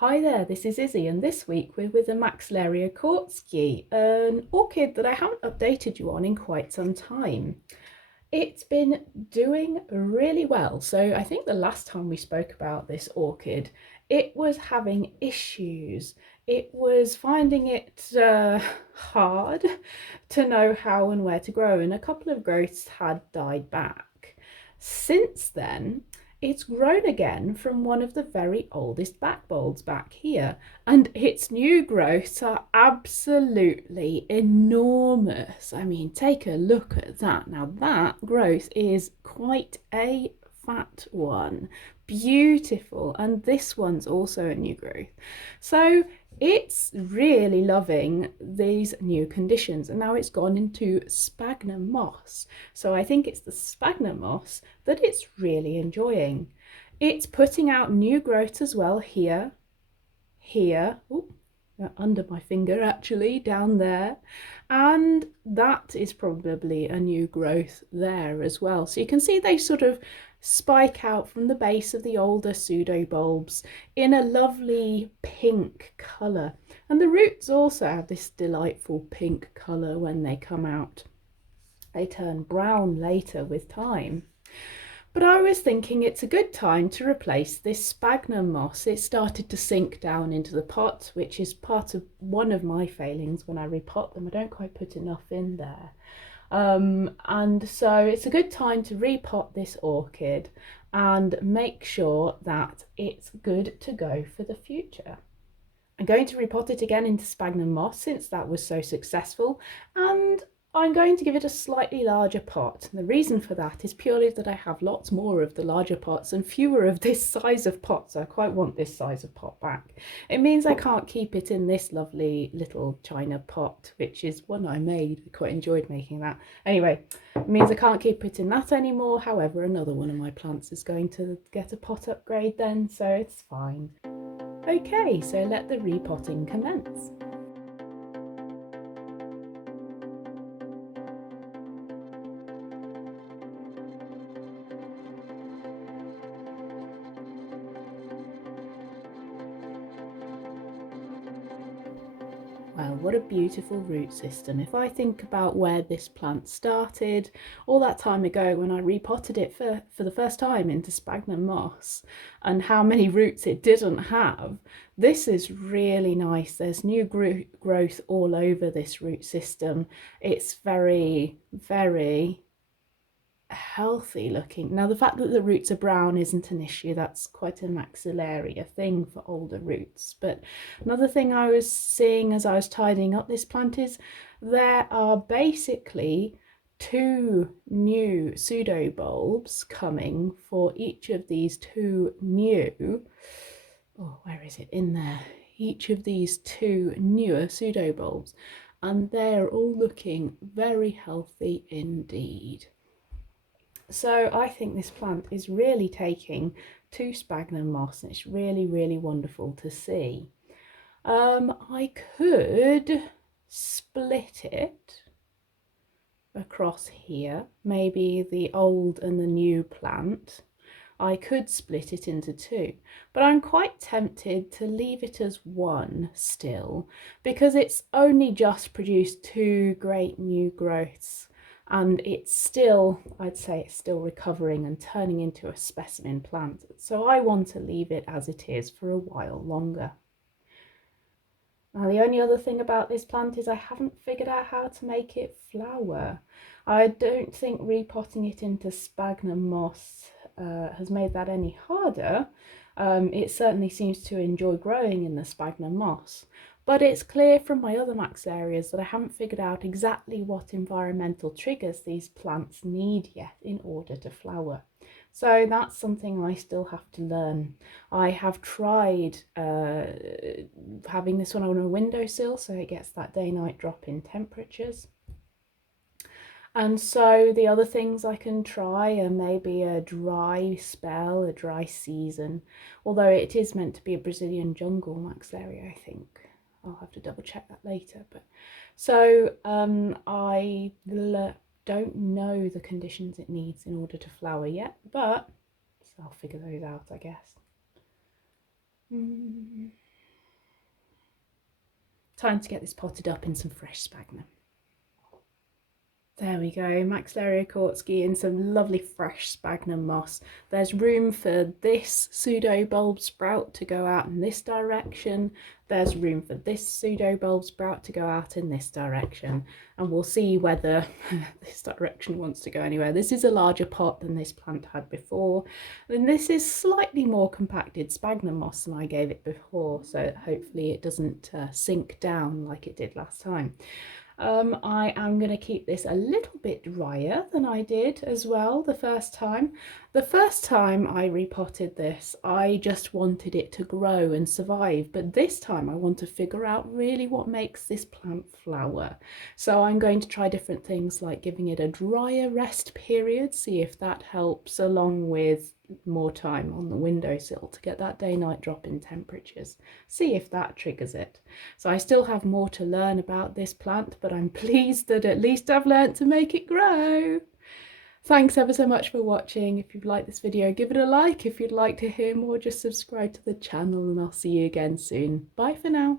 Hi there, this is Izzy, and this week we're with a Maxillaria kautskyii, an orchid that I haven't updated you on in quite some time. It's been doing really well. So I think the last time we spoke about this orchid, it was having issues. It was finding it hard to know how and where to grow, and a couple of growths had died back. Since then, it's grown again from one of the very oldest back bulbs back here, and its new growths are absolutely enormous. I mean, take a look at that. Now that growth is quite a fat one. Beautiful. And this one's also a new growth. So it's really loving these new conditions, and now it's gone into sphagnum moss. So I think it's the sphagnum moss that it's really enjoying. It's putting out new growth as well here, ooh, under my finger actually, down there, and that is probably a new growth there as well. So you can see they sort of spike out from the base of the older pseudo bulbs in a lovely pink colour, and the roots also have this delightful pink colour when they come out. They turn brown later with time. But I was thinking it's a good time to replace this sphagnum moss. It started to sink down into the pot, which is part of one of my failings when I repot them. I don't quite put enough in there. And so it's a good time to repot this orchid and make sure that it's good to go for the future. I'm going to repot it again into sphagnum moss since that was so successful, and I'm going to give it a slightly larger pot. And the reason for that is purely that I have lots more of the larger pots and fewer of this size of pot, so I quite want this size of pot back. It means I can't keep it in this lovely little china pot, which is one I made. I quite enjoyed making that. Anyway, it means I can't keep it in that anymore. However, another one of my plants is going to get a pot upgrade then, so it's fine. Okay, so let the repotting commence. Well, what a beautiful root system. If I think about where this plant started, all that time ago when I repotted it for the first time into sphagnum moss, and how many roots it didn't have, this is really nice. There's new growth all over this root system. It's very, very healthy looking. Now, the fact that the roots are brown isn't an issue. That's quite a Maxillaria thing for older roots. But another thing I was seeing as I was tidying up this plant is there are basically two new pseudo bulbs coming for each of these two new, oh, where is it in there? Each of these two newer pseudo bulbs, and they're all looking very healthy indeed. So I think this plant is really taking to sphagnum moss, and it's really, really wonderful to see. I could split it across here, maybe the old and the new plant. I could split it into two, but I'm quite tempted to leave it as one still, because it's only just produced two great new growths, and it's still, I'd say it's still recovering and turning into a specimen plant. So I want to leave it as it is for a while longer. Now, the only other thing about this plant is I haven't figured out how to make it flower. I don't think repotting it into sphagnum moss has made that any harder. It certainly seems to enjoy growing in the sphagnum moss, but it's clear from my other Maxillarias that I haven't figured out exactly what environmental triggers these plants need yet in order to flower. So that's something I still have to learn. I have tried having this one on a windowsill so it gets that day-night drop in temperatures. And so the other things I can try are maybe a dry spell, a dry season, although it is meant to be a Brazilian jungle Maxillaria, I think. I'll have to double check that later. But so I don't know the conditions it needs in order to flower yet, but I'll figure those out, I guess. Time to get this potted up in some fresh sphagnum. There we go, Maxillaria kautskyii in some lovely fresh sphagnum moss. There's room for this pseudo bulb sprout to go out in this direction. There's room for this pseudo bulb sprout to go out in this direction. And we'll see whether this direction wants to go anywhere. This is a larger pot than this plant had before. And this is slightly more compacted sphagnum moss than I gave it before. So hopefully it doesn't sink down like it did last time. I am going to keep this a little bit drier than I did as well the first time. The first time I repotted this, I just wanted it to grow and survive, but this time I want to figure out really what makes this plant flower. So I'm going to try different things like giving it a drier rest period, see if that helps, along with more time on the windowsill to get that day-night drop in temperatures. See if that triggers it. So I still have more to learn about this plant, but I'm pleased that at least I've learned to make it grow. Thanks ever so much for watching. If you've liked this video, give it a like. If you'd like to hear more, just subscribe to the channel, and I'll see you again soon. Bye for now.